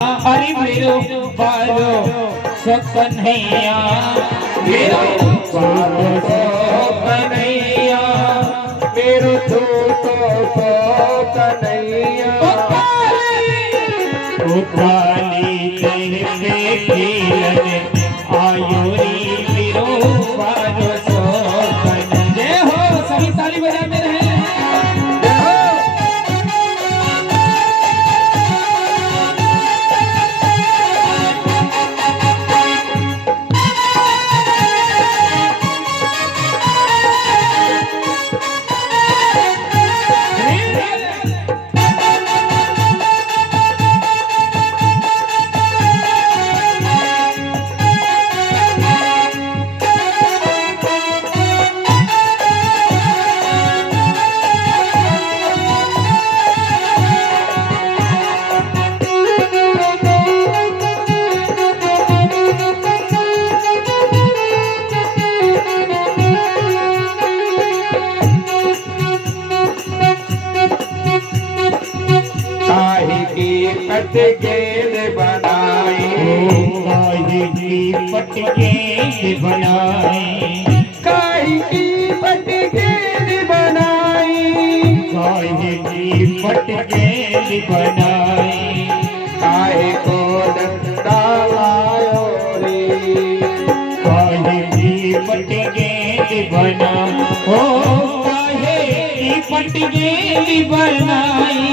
अरे मेरो बारो कन्हैया, मेरो बारो कन्हैया, मेरो छोटो कन्हैया, उकाली तेरे खिलन आयोरी मेरो बारो कन्हैया। हो सभी ताली बजाते रहे। पटगेंद बनाए, काहे की पटगेंद बनाए, काहे की पटगेंद बनाई, काहे की पटगेंद बनाए, काहे को डंडा लायो रे, काहे की पटगेंद बना, ओ काहे की पटगेंद बनाई,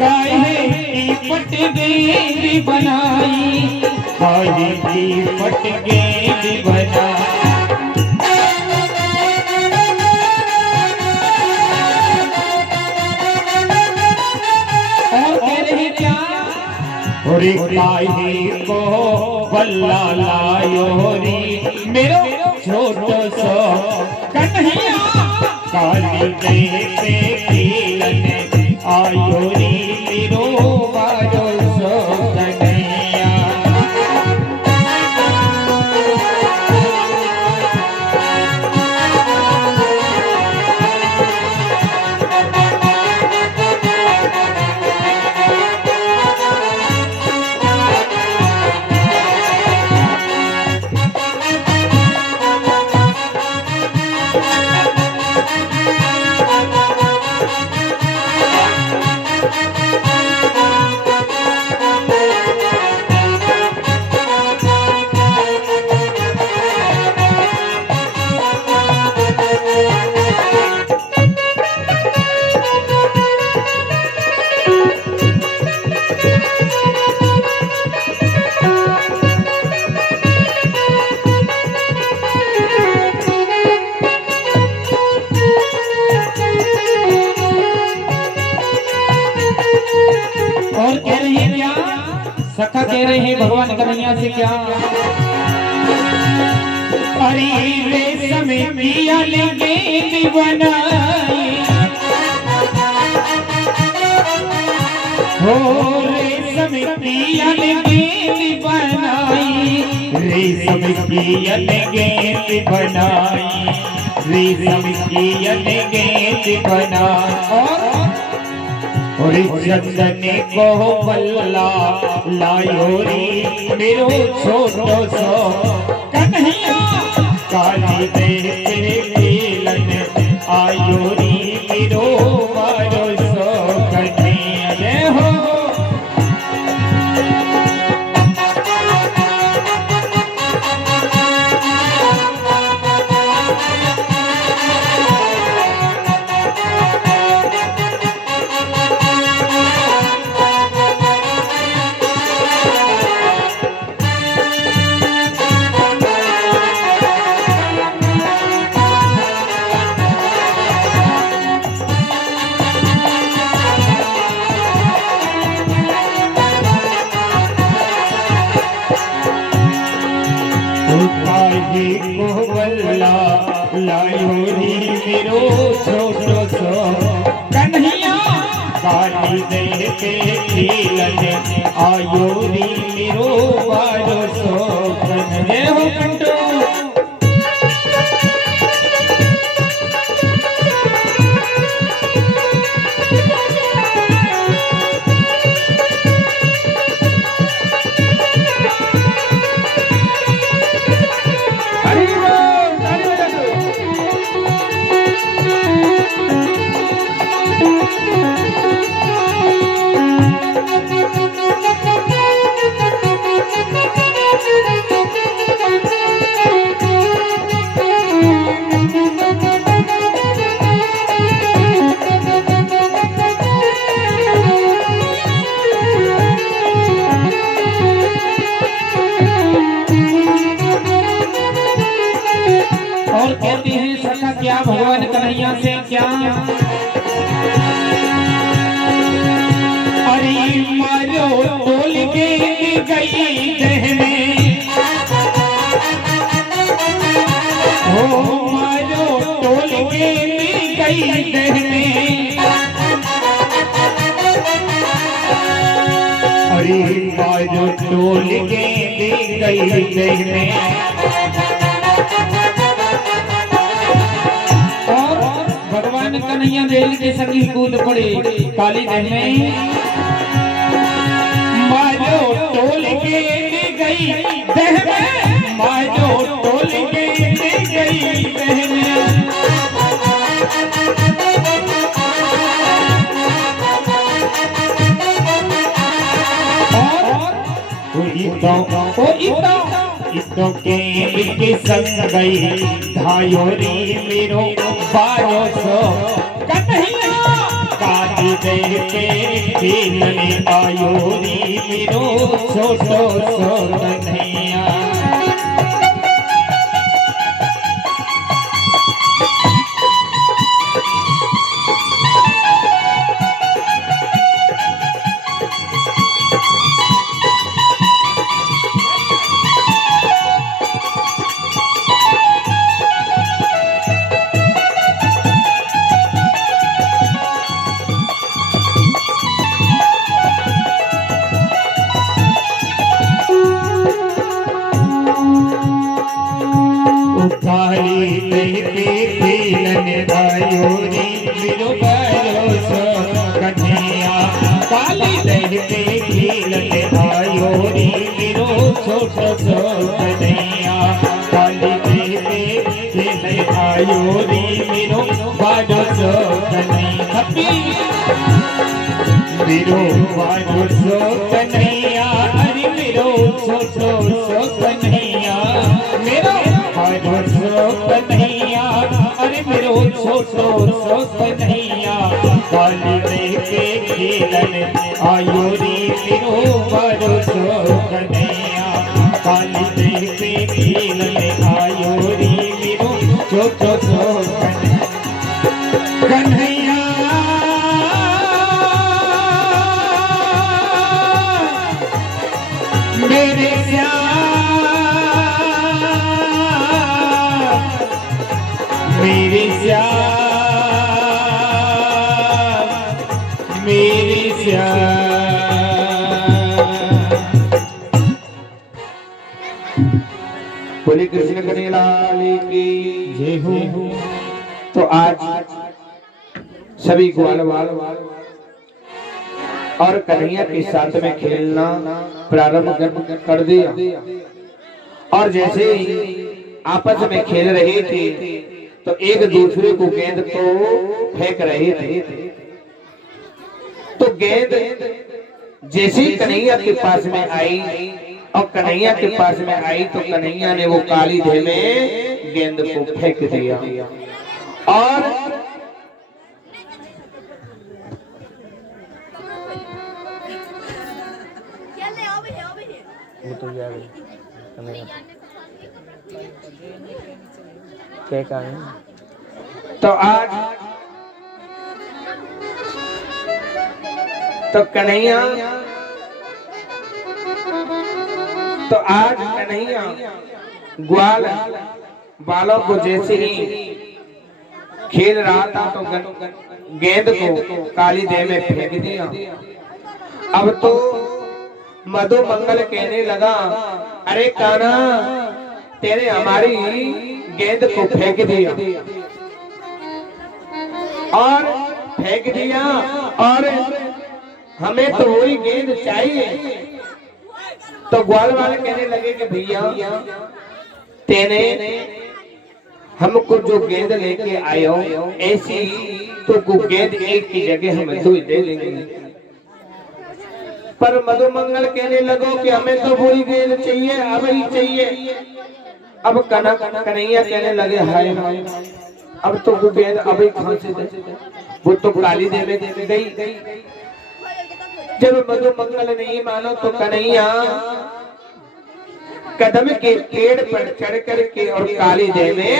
काहे की पटगेंद बनाई, काहे की पटगेंद बनाई। और कह रही क्या? और काहे को बल्ला लायो रे मेरो छोटो सो कन्हैया, काली पे खिलन आयो रे मेरो बारो सो कन्हैया। और कह रहे हैं क्या? सखा कह रहे हैं भगवान कन्हैया से क्या? अरे रेशम पिया लेंगे बनाई, हो रेशम पिया लेंगे बनाई, रेशम पिया लेंगे बनाई, रेशम पिया लेंगे बनाई। और चंदन को बल्ला लायो रे मेरो छोटो सो कन्हैया, काली तेरे खिलन आयो रे मेरो बारो सो कन्हैया। हो काहे को बल्ला लायो रे मेरो छोटो सो कन्हैया, काली पे खिलन आयो रे मेरो बारो सो कन्हैया। हो कंटो कन्हैया से क्या, अरे मारो टोल के गई बहने, हो मारो टोल के गई बहने, अरे मारो टोल के गई बहने। और भगवान कन्हैया रेल के संगी कूद पड़े काली देह में, मारो टोल के गई देह में, मारो टोल के गई देह में। इतो के संग गई धायोरी मेरो बारो सो कन्हैया, काली देह के खेलने आयोरी मेरो छोटो सो कन्हैया। काली देह के खेलने आयोरी मेरो छोटो सो कन्हैया, काली देह के खेलने आयोरी मेरो बारो सो कन्हैया, मेरो बारो सो कन्हैया, अरे मेरो छोटो सो कन्हैया, मेरो बारो सो कन्हैया, अरे मेरो छोटो सो कन्हैया। काली देह के खेलने आयोरी मेरो बारो सो कन्हैया, काली देह के खेलने आयोरी मेरो छोटो सो कन्हैया। मेरे श्याम, मेरे श्याम, मेरे श्याम। बोले कृष्ण कन्हैया लाल की जय हो। तो आज सभी ग्वाल वाल और कन्हैया के साथ में खेलना प्रारंभ कर दिया, और जैसे ही आपस में खेल रहे थे तो एक दूसरे को गेंद को फेंक रहे थे। तो गेंद जैसे ही कन्हैया के पास में आई और कन्हैया के पास में आई तो कन्हैया ने वो काली देह में गेंद को फेंक दिया, और वो तो जा रही तो आज तो कन्हैया ग्वाल बालों को जैसे ही खेल रहा था तो गेंद को काली देह में फेंक दिया। अब तो मधु मंगल कहने लगा, अरे कान्हा तेरे हमारी गेंद को फेंक दिया, और फेंक दिया, और हमें तो वही गेंद चाहिए। तो ग्वाल वाले कहने लगे कि भैया तेने हमको जो गेंद लेके आए हो ऐसी तो गेंद एक की जगह हम दो दे देंगे। पर मधु मंगल कहने लगो कि हमें तो वही गेंद चाहिए, अब ही चाहिए। अब कन्हैया कहने लगे हाय अब तो वो गेंद अभी कहां से दे, वो तो काली देव में गई। जब मधु मंगल नहीं मानो तो कन्हैया कदम के पेड़ पर चढ़ कर के और काली देव में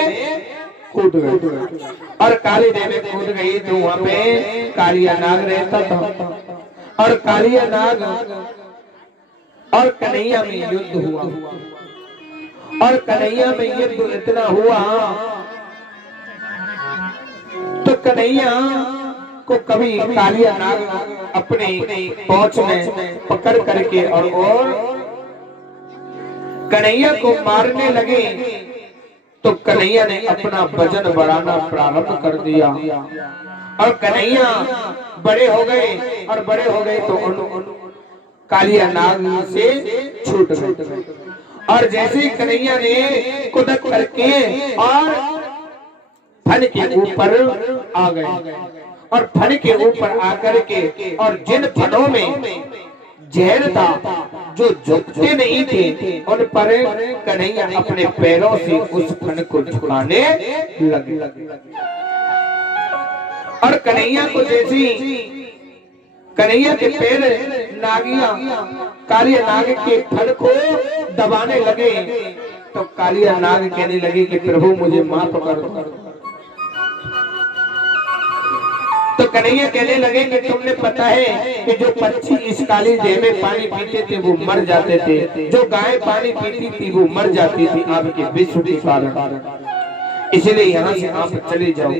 कूद गई। और काली देवी कूद गई तो वहां पे कालिया नाग रहता था। और कालिया नाग और कन्हैया में युद्ध हुआ। और कन्हैया में युद्ध इतना हुआ तो कन्हैया को कभी कालिया नाग अपने पहुंच में पकड़ करके और कन्हैया को मारने लगे तो कन्हैया ने अपना वजन बढ़ाना प्रारंभ कर दिया। और कन्हैया बड़े हो गए और बड़े हो गए तो कालिया नाग से छूट गए। और जैसे ही कन्हैया ने कुदक करके और फन के ऊपर आ गए। और फन के ऊपर आकर के और जिन फनों में जहर था जो झुकते नहीं थे उन पर कन्हैया अपने पैरों से उस फन को झुकाने लगे। और कन्हैया को जैसी कन्हैया के पैर नागिया कालिया नाग के फन को दबाने लगे तो कालिया नाग कहने लगे कि प्रभु मुझे माफ कर दो। तो कन्हैया कहने लगे कि तुमने पता है कि जो पक्षी इस काली देह में पानी पीते थे वो मर जाते थे, जो गाय पानी पीती थी वो मर जाती थी आपके विश्व के कारण, इसलिए यहाँ से आप चले जाओ।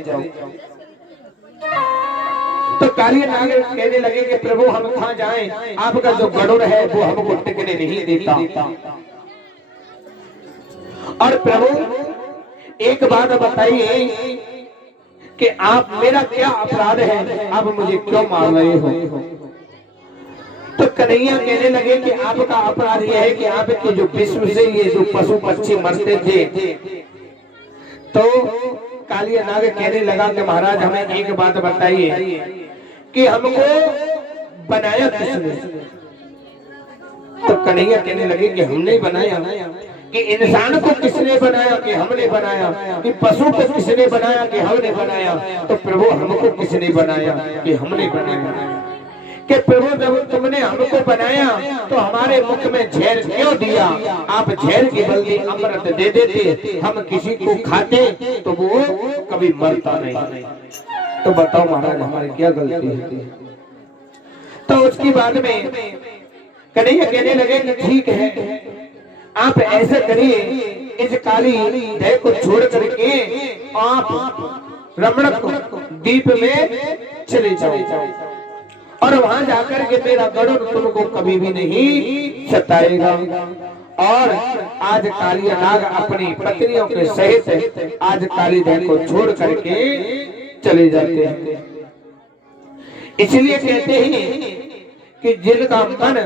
तो कालिया नाग कहने लगे कि प्रभु हम कहाँ जाएं, आपका जो गरुड़ है वो हमको टिकने नहीं देता। और प्रभु एक बात बताइए कि आप मेरा क्या अपराध है, आप मुझे क्यों मार रहे हो। तो कन्हैया कहने लगे कि आपका अपराध यह है कि आपके जो विश्व से ये जो पशु पक्षी मरते थे। तो कालिया नाग कहने लगा कि महाराज हमें एक बात बताइए कि हमको बनाया किसने। तो कन्हैया कहने लगे कि हमने बनाया, कि इंसान को किसने बनाया कि हमने बनाया, कि पशु को किसने बनाया कि हमने बनाया। तो प्रभु हमको किसने बनाया कि हमने बनाया। कि प्रभु जब तुमने हमको बनाया तो हमारे मुख में जहर क्यों दिया, आप जहर के बदले अमृत दे देते, हम किसी को खाते तो वो कभी मरता नहीं। तो बताओ महाराज हमारी क्या गलती है। तो उसके बाद में कन्हैया कहने लगे कि ठीक है आप ऐसे करिए, इस काली देह को छोड़ करके आप रमणक द्वीप में चले जाओ और वहां जाकर के मेरा गरुड़ तुमको कभी भी नहीं सताएगा। और आज कालिया नाग अपनी पत्नियों के सहित आज काली देह को छोड़ करके चले जाते हैं। इसलिए कहते हैं कि जिनका मन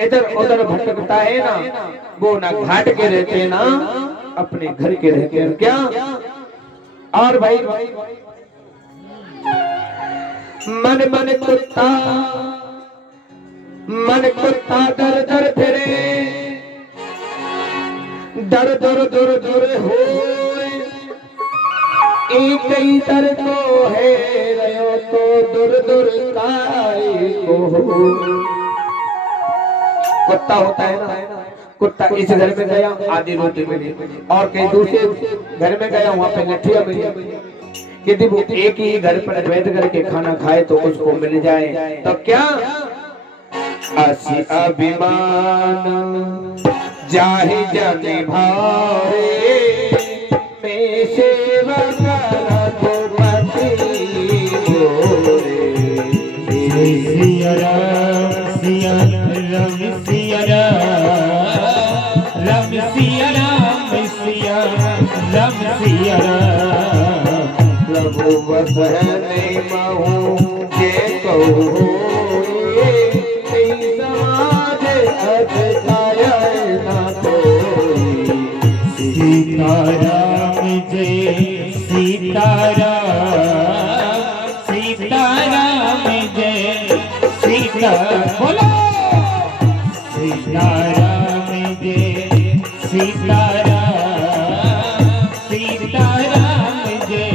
इधर उधर भटकता है ना, वो ना घाट के रहते हैं ना अपने घर के रहते हैं। क्या और भाई मन मन कुत्ता दर दर फिरे, दर दर दर दर हो एक ही दर को है रयो तो दुर दुर काय को। कुत्ता होता है ना, कुत्ता इस घर में गया आधी रोटी मिली और कहीं दूसरे घर में गया वहां पे लठिया मिली। यदि वो एक ही घर पर बैठ करके खाना खाए तो उसको मिल जाए तो क्या असी अभिमान जाहि जाने भारे में सेवा करा तो पति बोरे। सिया राम सिया राम सिया राम सिया राम सिया राम सिया राम। प्रभु बसहने महू के कहो समाज अधकाया ना कोई। सीताराम जय सीताराम सीताराम जय सीता बोलो सीताराम जय सीताराम सीताराम जय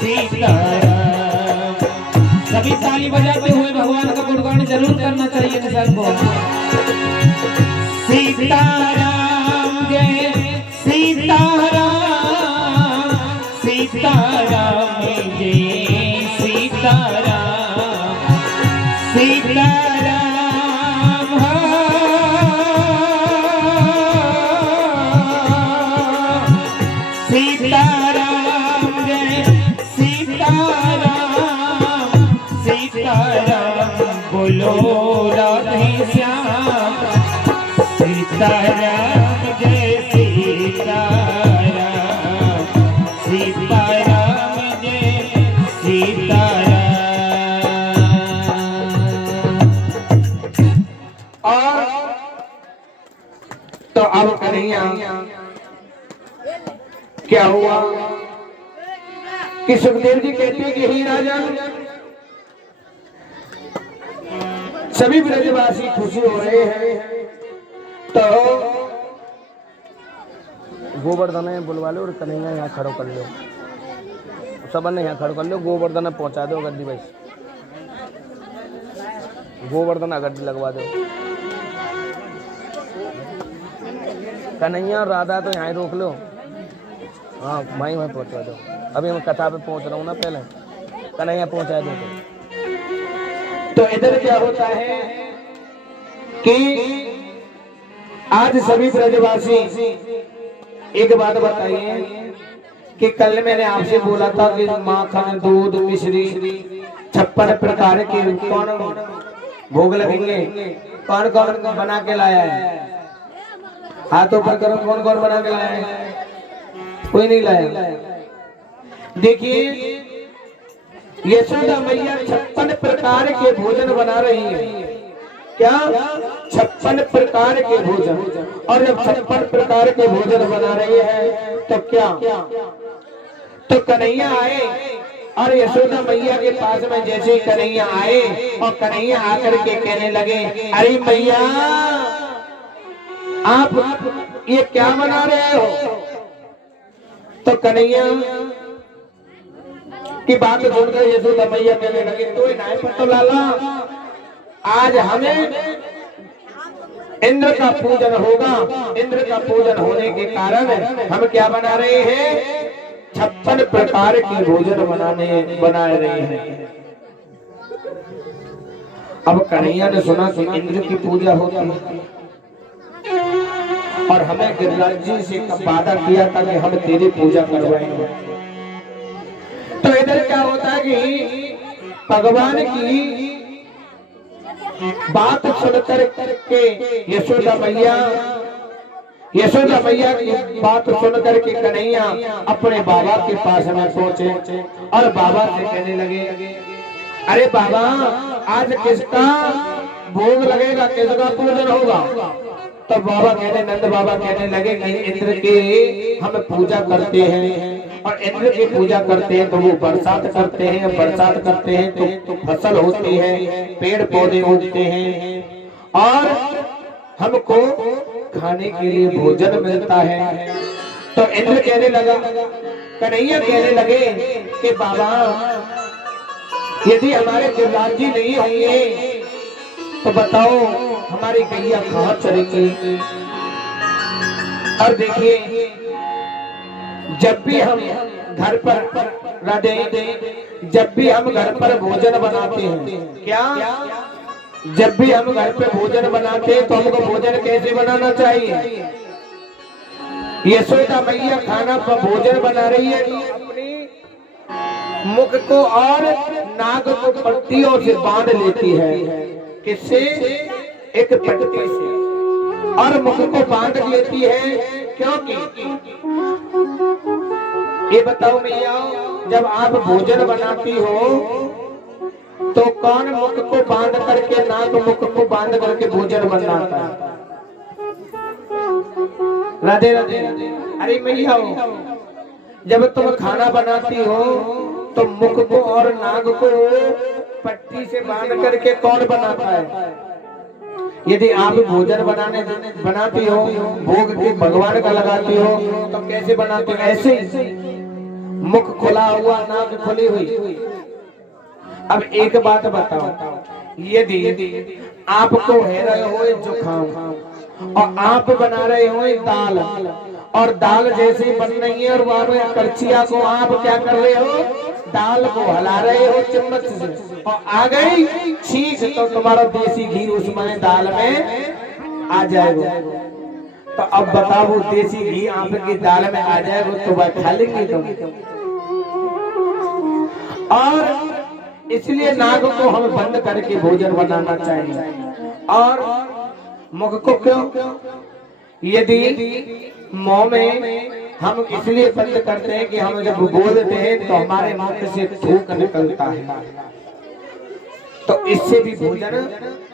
सीताराम। सभी ताली बजाते हुए भगवान का गुणगान जरूर करना चाहिए किसान को। सीताराम जय सीताराम सीताराम बोलो राधे श्याम सीताराम जय सीताराम सीताराम जय सीताराम। और तो अब कन्हैया क्या हुआ कि सुखदेव जी कहते हैं कि हे राजा, सभी ब्रजवासी खुशी हो रहे हैं, तो गोवर्धन बुलवा लो और कन्हैया यहाँ खड़ो कर लो, सबन ने यहाँ खड़ो कर लो, गोवर्धन पहुँचा दो गड्डी भाई, गोवर्धन गड्डी लगवा दो। कन्हैया और राधा तो यहाँ ही रोक लो, हाँ वहीं वहीं पहुँचा दो। अभी मैं कथा पे पहुँच रहा हूँ ना, पहले कन्हैया पहुँचा दो। तो इधर क्या होता है कि आज सभी ब्रजवासी, एक बात बताइए कि कल मैंने आपसे बोला था कि माखन दूध मिश्री 56 प्रकार के कौन भोग लगेंगे, कौन कौन बना के लाया है? हाथों पर करो, कौन कौन बना के लाया है? कोई नहीं लाया। देखिए यशोदा मैया 56 प्रकार के भोजन बना रही है। क्या? 56 प्रकार के भोजन। और जब 56 प्रकार के भोजन बना रही है तो क्या, तो कन्हैया आए और यशोदा मैया के पास में जैसे कन्हैया आए और कन्हैया आकर के कहने लगे, अरे मैया आप ये क्या बना रहे हो? तो कन्हैया की बात सुनकर यशोदा मैया कहने लगे, तो नाय पर तो लाला, आज हमें इंद्र का पूजन होगा। इंद्र का पूजन होने के कारण हम क्या बना रहे हैं? 56 प्रकार के भोजन बना रहे हैं। अब कन्हैया ने सुना कि इंद्र की पूजा होती है और हमें गिरिराज जी से वादा किया था कि हम तेरी पूजा करवाएंगे। तो इधर क्या होता है कि भगवान की बात सुनकर के यशोदा मैया की बात सुनकर के कन्हैया अपने बाबा के पास में पहुंचे और बाबा से कहने लगे, अरे बाबा आज किसका भोग लगेगा, किसका पूजन होगा? तो बाबा कहने, नंद बाबा कहने लगे कि इंद्र की हम पूजा करते हैं और इंद्र की पूजा करते हैं तो वो बरसात करते हैं, बरसात करते हैं तो फसल होती है, पेड़ पौधे उगते हैं और हमको खाने के लिए भोजन मिलता है। तो इंद्र कहने लगा, कन्हैया कहने लगे कि बाबा यदि हमारे गिरिराज जी नहीं होंगे तो बताओ हमारी गैया कहाँ चलेगी? और देखिए जब भी हम घर पर राधे, जब भी हम घर पर भोजन बनाते हैं, क्या जब भी हम घर पे भोजन बनाते हैं तो हमको भोजन कैसे बनाना चाहिए? यशोदा मैया खाना पर भोजन बना रही है तो अपनी मुख को और नाक को पट्टियों से बांध लेती है। किससे? एक पट्टी से, और मुख को बांध लेती है। क्योंकि ये बताओ मैया, जब आप भोजन बनाती हो तो कौन मुख को बांध करके, नाक मुख को बांध करके भोजन बनाता है? राधे राधे। अरे मैया जब तुम खाना बनाती हो तो मुख को और नाक को पट्टी से बांध करके कौन बनाता है? यदि आप भोजन बनाती हो, भोग के भगवान का लगाती हो तो कैसे बनाते हो? ऐसे मुख खुला हुआ, नाक खुली हुई। अब एक बात बताओ, यदि आपको है रहे हो जुकाम और आप बना रहे हो दाल, और दाल जैसे बन रही है और वहां करछिया को आप क्या कर रहे हो? दाल को हला रहे हो चम्मच से और आ गई छींक, तो तुम्हारा देसी घी उसमें दाल में आ जाएगा। तो अब बताओ देसी घी आपकी दाल में आ जाएगा तो वह खा लेंगे तुम? और इसलिए नाक को हम बंद करके भोजन बनाना चाहिए। और मुख को क्यों? यदि मुंह में हम इसलिए बंद करते हैं कि हम जब बोलते हैं तो हमारे मुख से थूक निकलता है, तो इससे भी भोजन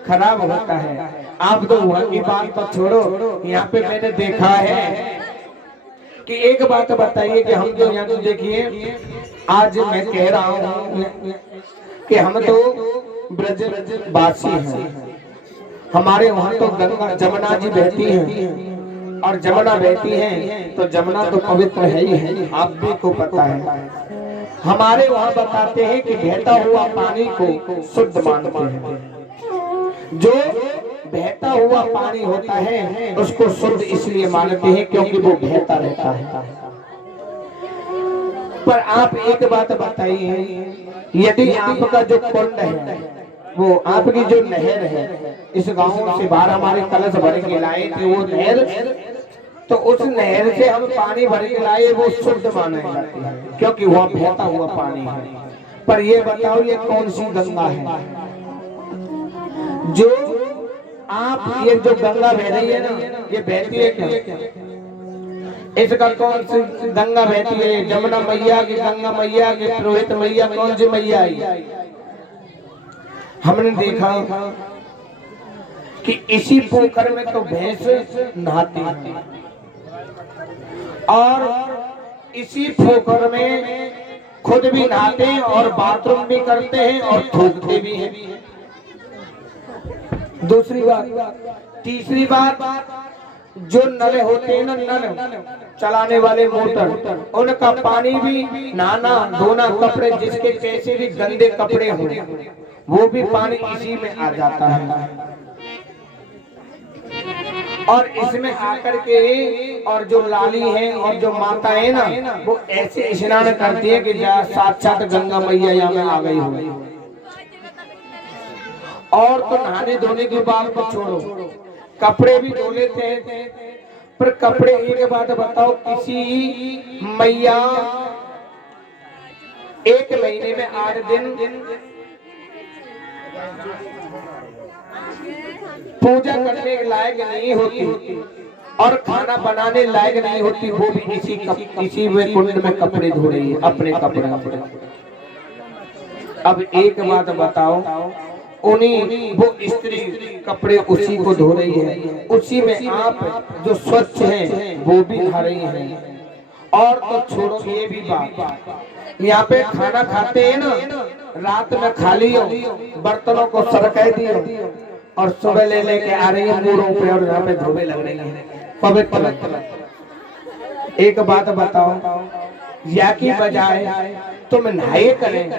खराब होता है। आप तो वहाँ की बात तो छोड़ो, यहाँ पे मैंने देखा है कि एक बात बताइए कि हम तो यहाँ तो देखिए, आज मैं कह रहा हूँ कि हम तो ब्रजवासी हैं, हमारे वहाँ तो गंगा जमुना जी बहती हैं, और जमुना बहती है तो जमुना तो पवित्र है ही है, आप भी को पता है। हमारे वहाँ बताते हैं कि बहता हुआ पानी को शुद्ध मानते हैं। जो बहता हुआ पानी होता है उसको शुद्ध इसलिए मानते हैं क्योंकि वो बहता रहता है। पर आप एक बात बताइए, यदि आपका जो कुंड है, वो आपकी जो नहर है, इस गांव से बाहर हमारे कलश भर के लाए थे वो नहर, तो उस नहर से हम पानी भर के लाए, वो शुद्ध माना जाती है क्योंकि वह बहता हुआ पानी है। पर ये बताओ ये कौन सी गंगा है? जो आप ये जो गंगा बह रही है ना, ये बहती है क्या? इसका कौन सी गंगा बहती है? जमुना मैया की, गंगा मैया की, पुरोहित मैया, कौन सी मैया आई? हमने देखा कि इसी पोखर में तो भैंस नहाती है, और इसी पोखर में खुद भी नहाते हैं और बाथरूम भी करते हैं और थूकते भी हैं। दूसरी बात, तीसरी बात, जो नल होते हैं ना, नल चलाने वाले मोटर, उनका पानी भी नहाना धोना, कपड़े जिसके कैसे भी गंदे कपड़े हो वो भी पानी इसी में आ जाता है। और इसमें आकर के और जो लाली है और जो माता है ना, वो ऐसे स्नान करती है कि साक्षात गंगा मैया यहाँ में आ गई हो। और तो नहाने धोने की बात को छोड़ो, कपड़े भी धो लेते हैं। पर कपड़े एक बात बताओ, किसी मैया एक महीने में 8 दिन पूजा करने के लायक नहीं होती और खाना बनाने लायक नहीं होती, वो भी इसी में कुंड में कपड़े धो रही है, अपने कपड़े। अब एक बात बताओ, उन्हीं वो स्त्री कपड़े उसी को धो रही है, उसी में आप जो स्वच्छ हैं वो भी खा रही हैं। और तो छोड़ो ये भी बात, यहाँ पे खाना खाते हैं ना, रात में खा लियो, बर्तनों को सरका दियो और सुबह ले लेके आ रही है मुड़ों पे और यहाँ पे धोबे लग रही है पवित्र। एक बात बताओ, या की बजाय तुम नहाए करें,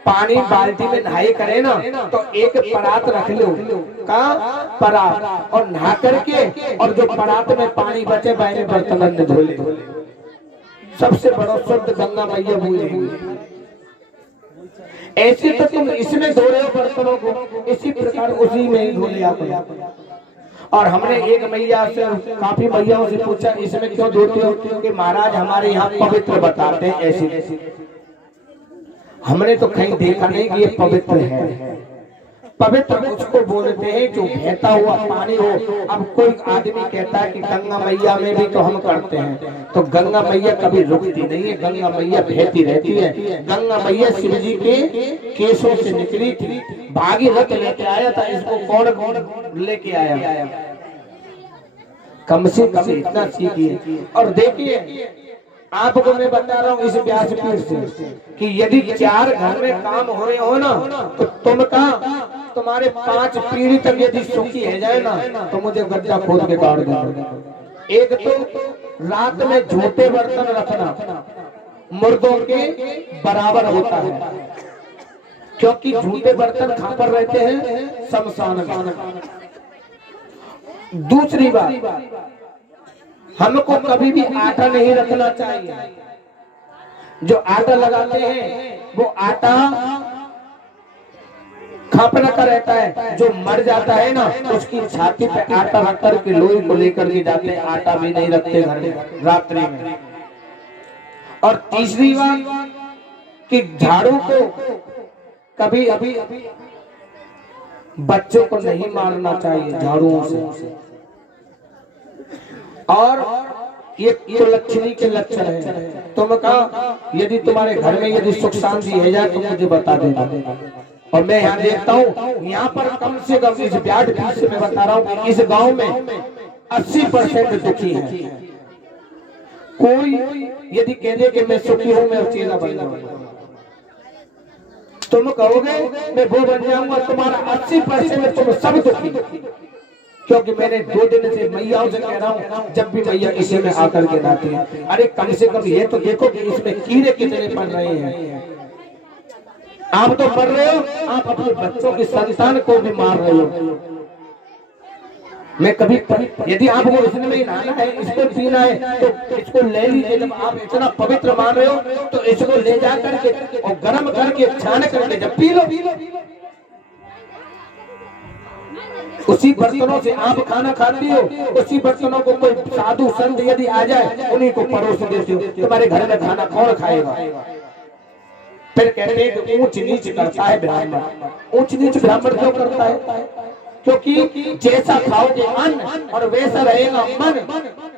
पानी बाल्टी में नहाए करें ना, तो एक परात रख लो, का परात, और नहा करके और जो परात में पानी बचे बाहर बर्तन में धो ले। सबसे बड़ा शुद्ध गंगा मैया भूलेंगे। ऐसे तो तुम इसमें धो रहे हो बर्तनों को, इसी प्रकार उसी में ही धो लिया करो। और हमने एक मैया से, काफी मैयाओं से पूछा इसमें क्यों धोते हो, कि महाराज हमारे यहाँ पवित्र बताते हैं ऐसे। हमने तो कहीं देखा नहीं कि ये पवित्र है। पवित्र उसको बोलते हैं जो बहता हुआ पानी हो। अब कोई आदमी कहता है कि गंगा मैया में भी तो हम करते हैं, तो गंगा मैया कभी रुकती नहीं है, गंगा मैया बहती रहती है। गंगा मैया शिव जी के केसों से निकली थी, भागीरथ लेके आया था, इसको कौन लेके आया? कम से कम इतना सीखिए। और देखिए आपको मैं बता रहा हूँ इस व्यासपीठ से कि यदि 4 घर में काम हो रहे हो ना, तो तुम्हारे 5 पीढ़ी तक यदि सुखी है जाए ना, तो मुझे गड्ढा खोद के काट देना। एक तो रात में झूठे बर्तन रखना मुर्दों के बराबर होता है, क्योंकि झूठे बर्तन कहाँ पर रहते हैं? शमशान में। दूसरी बात, हमको कभी भी आटा नहीं रखना चाहिए। जो आटा लगाते हैं वो आटा खापना का रहता है, जो मर जाता है ना उसकी छाती पे आटा रख कर के लोही को लेकर के जाते हैं। आटा भी नहीं रखते घर में रात्रि में। और तीसरी बात कि झाड़ू को कभी अभी बच्चों को नहीं मारना चाहिए झाड़ुओं से। और ये तो लक्ष्मी के लक्षण है। तुम कहा यदि तुम्हारे घर में यदि सुख शांति है जाए तो मुझे बता देना। और मैं यहाँ देखता हूँ यहाँ पर कम से कम इस ब्याज फीस से मैं बता रहा हूँ इस गांव में 80% दुखी है। कोई यदि कह दे कि मैं सुखी हूँ मैं चेला बन जाऊंगा, तुम कहोगे मैं वो बन जाऊंगा, तुम्हारा 80% तुम सब दुखी। क्योंकि मैंने 2 दिन से मैयाओं से कह रहा हूँ जब भी मैया इसे में आकर के नाती है, अरे कम से कम ये तो देखो कि इसमें कीड़े कितने पड़ रहे हैं। आप तो पढ़ रहे हो, आप अपने बच्चों की संतान को भी मार रहे हो। मैं कभी यदि आपको इसमें में नहाना है, इसको पीना है तो इसको ले लीजिए। जब आप इतना पवित्र मान रहे हो तो इसको ले जा करके और गर्म करके छान करके जब पी लो। उसी बर्तनों से आप खाना खाती हो, उसी बर्तनों को कोई साधु संत यदि आ जाए उन्हीं को परोस देती हो। तुम्हारे घर में खाना कौन खाएगा? फिर कहते हैं कि ऊंच नीच करता है ब्राह्मण। ऊंच नीच ब्राह्मण क्यों करता है? क्योंकि जैसा खाओगे अन्न और वैसा रहेगा मन,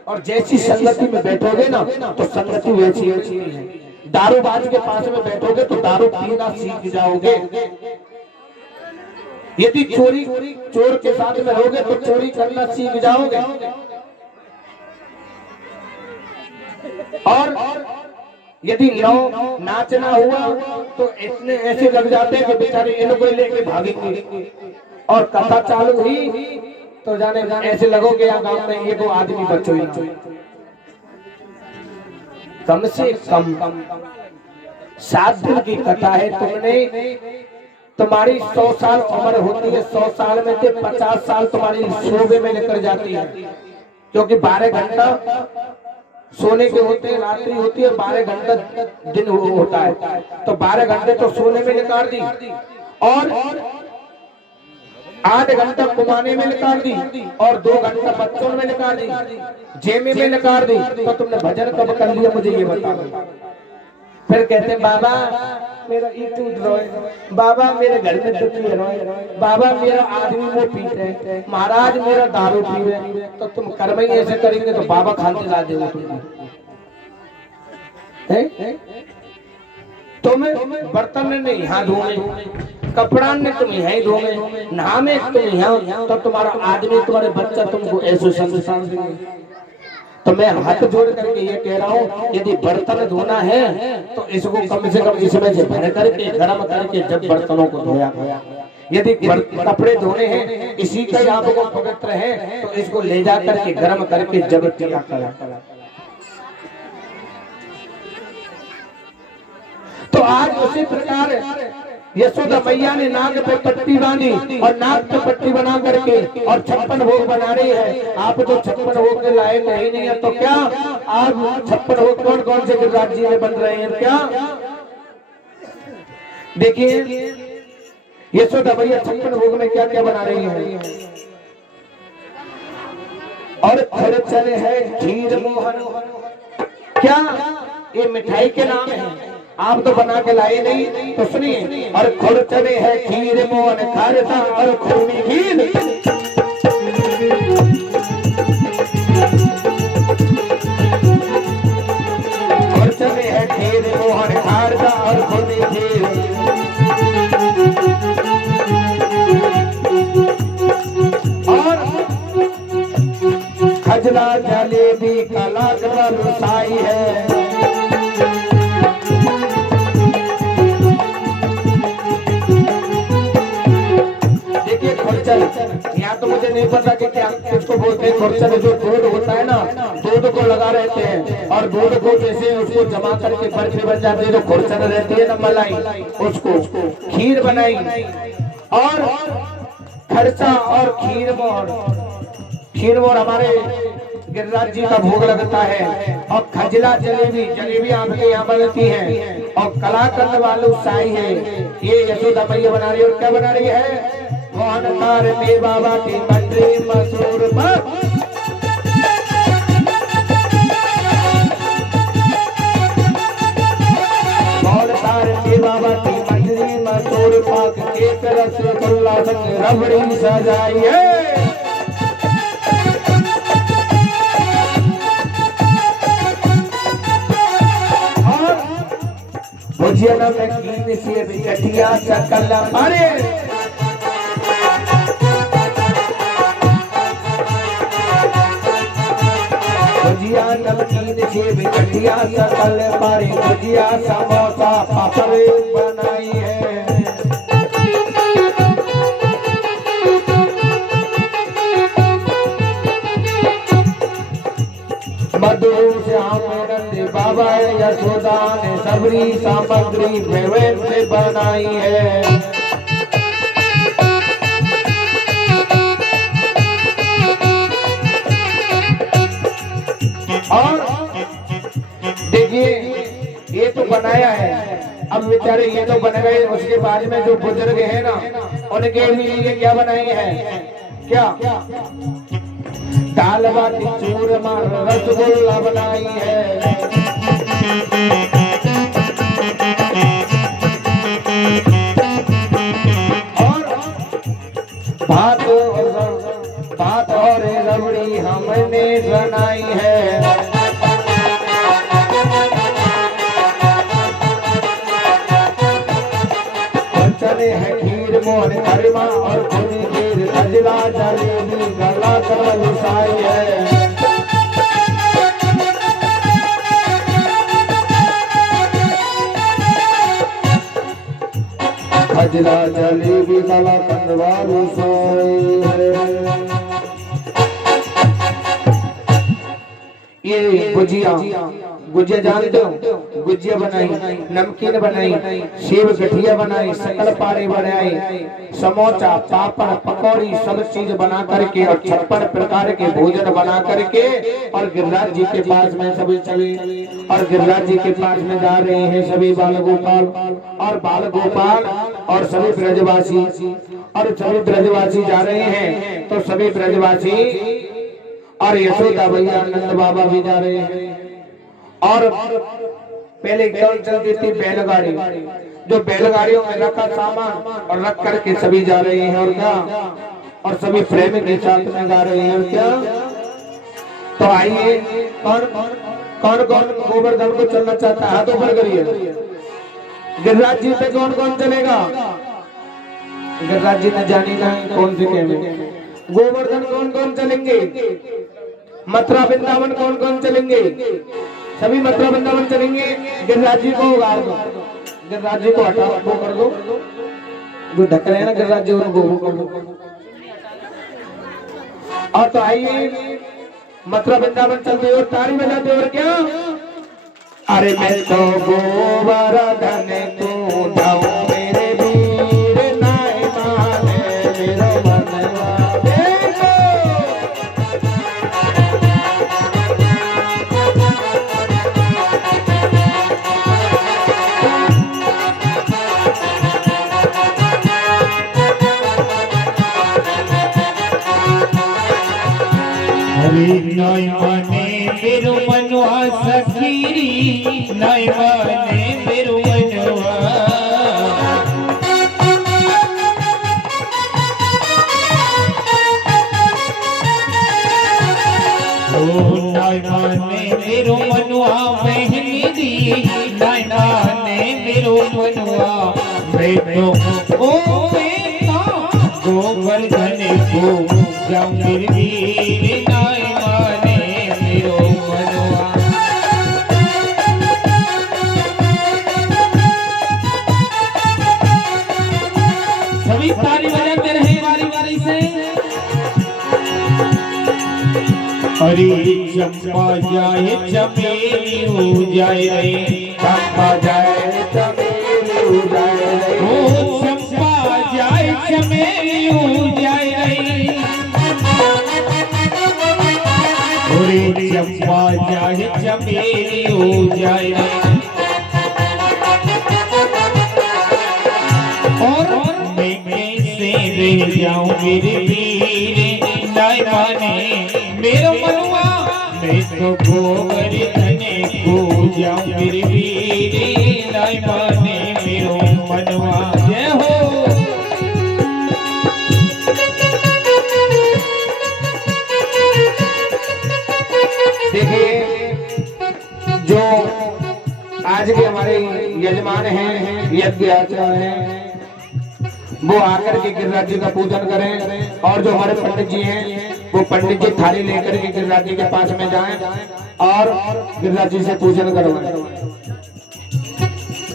और जैसी संगति में बैठोगे ना तो संगति वैसी होती है। दारूबाज के पास में बैठोगे तो दारू पीना सीख जाओगे। यदि चोर के साथ में रहोगे तो चोरी करना सीख जाओगे। और यदि नाचना हुआ तो इतने ऐसे लग जाते हैं कि बेचारे इनको लेके भागेंगे। और कथा चालू हुई तो जाने ऐसे लगोगे यहाँ गांव में ये को आदमी बच्चों ही कम से कम 7 दिन की कथा है। तुम्हारी 100 साल उम्र होती है, 100 साल में से 50 साल तुम्हारी शोबे में लेकर जाती है। क्योंकि 12 घंटा सोने के होते हैं, रात्रि होती है, 12 घंटा दिन होता है, तो 12 घंटे तो सोने में निकाल दी और 8 घंटा कुमाने में निकाल दी और 2 घंटा बच्चों में निकाल दी, जेमे में निकाल दी। तो तुमने भजन कब कर लिया मुझे ये बता दो। फिर कहते हैं बाबा मेरा टूट रोए, बाबा मेरे घर में दुखी रोए, बाबा मेरा आदमी वो पीते हैं, महाराज मेरा दारू पीवे। तो तुम कर्म ही ऐसे करेंगे तो बाबा खाते ला देंगे तुम्हें। बर्तन ने यहाँ धोने, कपड़ा ने तुम यहीं धोगे, नहाने तुम यहाँ, तो तुम्हारा आदमी तुम्हारे बच्चा तुमको ऐसे संस्कार देंगे। तो मैं हाथ जोड़ करके ये कह रहा हूँ यदि बर्तन धोना है तो इसको कम से कम इसमें से भर करके गर्म करके जब बर्तनों को धोया। यदि कपड़े धोने हैं इसी का आपको पवित्र है तो इसको ले जा करके गर्म करके जब किया करा। तो आज उसी प्रकार यशोदा मैया ने नाक पे पट्टी बांधी और नाक पे पट्टी बना करके और 56 भोग बना रही है। आप तो 56 भोग के लायक नहीं है तो क्या आप 56 भोग कौन कौन से गिरिराज जी में बन रहे हैं? क्या देखिए यशोदा मैया 56 भोग में क्या क्या बना रही है। और खड़े चले है खीर मोहन, क्या ये मिठाई के नाम है? आप तो बना के लाए नहीं तो सुनिए। और खुर चले है खीर मोहन खारसा और खूनी खीर, खुर चले है खीर मोहन खारसा और खूनी खीर। और खजला जलेबी कला साई है। यहाँ तो मुझे नहीं पता कि क्या किसको बोलते हैं। खुरचन जो दूध होता है ना, दूध को लगा रहते हैं और दूध को जैसे उसको जमा करके बर्फी बन जाती है जो खुरचन रहती है ना मलाई, उसको खीर बनाई। और खर्चा और खीर मोर हमारे गिरिराज जी का भोग लगता है। और खजला जलेबी आपके यहाँ बनती है। और कलाकंद वालू साई है, ये यशोदा मैया बना रही है। और क्या बना रही है? मोहनकार में बाबा की मंदिर मशहूर पर मोहनकार में बाबा की मंदिर मशहूर सजाइए। भुजिया नमकीन से बिकटिया सकल मारे। भुजिया नमकीन से बिकटिया सकल मारे। भुजिया समोसा पापड़ बनाई है। मधु श्याम नंद बाबा यशोदा ने सबरी सामग्री वेवेन से बनाई है। और देखिए ये तो बनाया है, अब बेचारे ये तो बन गए, उसके बाद में जो बुजुर्ग है ना उनके लिए क्या बनाई है? क्या दाल बाटी चूरमा रसगुल्ला बनाई है। और भात और रबड़ी हमने बनाई है। चने है खीर मोहन खरमा और पूरी खीर खजला जलेबी गला कलसाई है। खजला जलेबी गला कलसाई है। ये गुजिया जानते हो? गुजिया बनाई, नमकीन बनाई, सेव गठिया बनाई, सकल पारे बनाए, समोसा पापड़ पकौड़ी सब चीज बना करके और 56 प्रकार के भोजन बना करके और गिरिराज जी के पास में सभी चले। और गिरिराज जी के पास में जा रहे हैं सभी बाल गोपाल और सभी ब्रजवासी जा रहे हैं। तो सभी ब्रजवासी और यशोदा भैया नंद बाबा भी जा रहे हैं। और पहले चलती थी बैलगाड़ी, जो बैलगाड़ियों में रखा सामान और रख करके सभी जा रहे हैं। और क्या, और सभी प्रेम के साथ में जा रहे हैं। और क्या, तो आइए कौन कौन गोवर्धन को चलना चाहता है? हाथ ऊपर करिए। गिरिराज जी पे कौन कौन चलेगा? गिरिराज जी ने जानी ना कौन सी में गोवर्धन कौन कौन चलेंगे? मथुरा वृंदावन कौन कौन चलेंगे? सभी मथुरा वृंदावन चलेंगे। गिरिराज जी को उगाड़ दो, गिरिराज जी को हटा वो कर दो, जो ढक रहे हैं ना गिरिराज जी उनको वो कर दो। और तो आइए मथुरा वृंदावन चलते और ताली बजाते। और क्या, अरे मैं तो गोवर्धन तू जाऊं मेरे वीर नाय माने मेरो मनवा देखो। नाय माने मेरो मनवा सखीरी, नाय माने मेरो मनवा। ओ नाय माने मेरो मनवा बहनी दी, नाय माने मेरो मनवा। मैं तो गोवर्धन को जाऊं गिरगिरी, नाय माने मेरो मनवा। सभी ताली बजाते रहे बारी बारी से। हरी चंपा जाए चमेली हो जाए रे, चंपा जाए चमेली हो जाए रे, ओ चंपा जाए चमेली हो जाए रे। हरी चंपा जाए चमेली हो जाए रे। और मैं कैसे रह जाऊं मेरे वीर, नाय माने मेरो मनवा। मैं तो गोवर्धन को जाऊं मेरे वीर, नाय माने मेरो मनवा। जय हो। आज के हमारे यजमान हैं, यज्ञ आचार्य हैं, वो आकर के गिरिराज जी का पूजन करें। और जो हमारे पंडित जी हैं वो पंडित जी थाली लेकर के गिरिराज जी के पास में जाएं और गिरिराज जी से पूजन करवाएं।